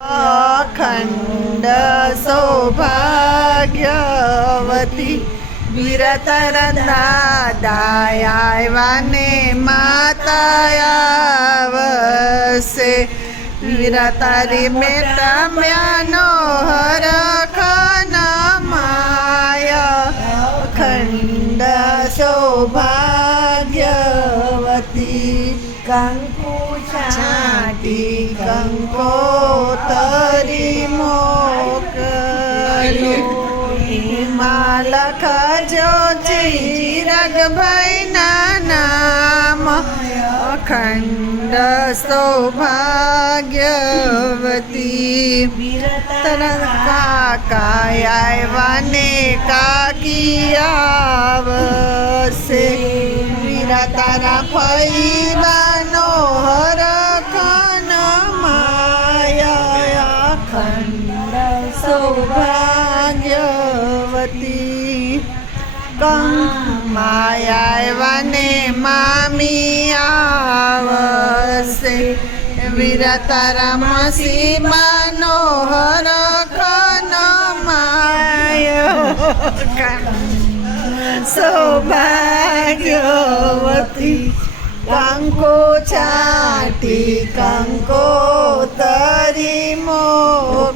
અખંડ સૌભાગ્યવતી વીરતર દાદા આવ્યાને માતા આવશે વીરતારી મેટા મ્યાનો હરખ નમાય અખંડ સૌભાગ્યવતી કંકુ છાટી કંકોતરી મોકલ્યો માં લખજો ચિરગભાઈના નામ અખંડ સૌભાગ્યવતી તરત કાકા આવ્યાને કાકી આવશે તારા ફઈબાનો હરખ નમાય અખંડ સૌભાગ્યવતી કંકુમાં આવ્યાને મામી આવશે વીર તારા મસીબાનો હરખ નમાય સૌભાગ્યવતી કંકો છાટી કંકોતરી મોકલી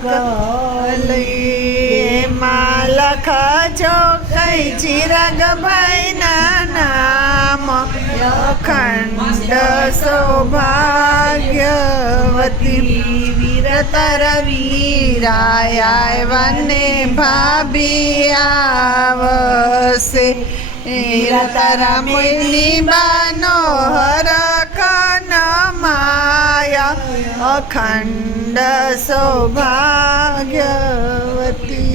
માં લખજો કઈ ચિરગભાઈના નામ અખંડ સૌભાગ્યવતી વીરતર વીરાય આવ્યાને ભાભી આવશે તારા મોયની બાનો હરખ નમાય અખંડ સૌભાગ્યવતી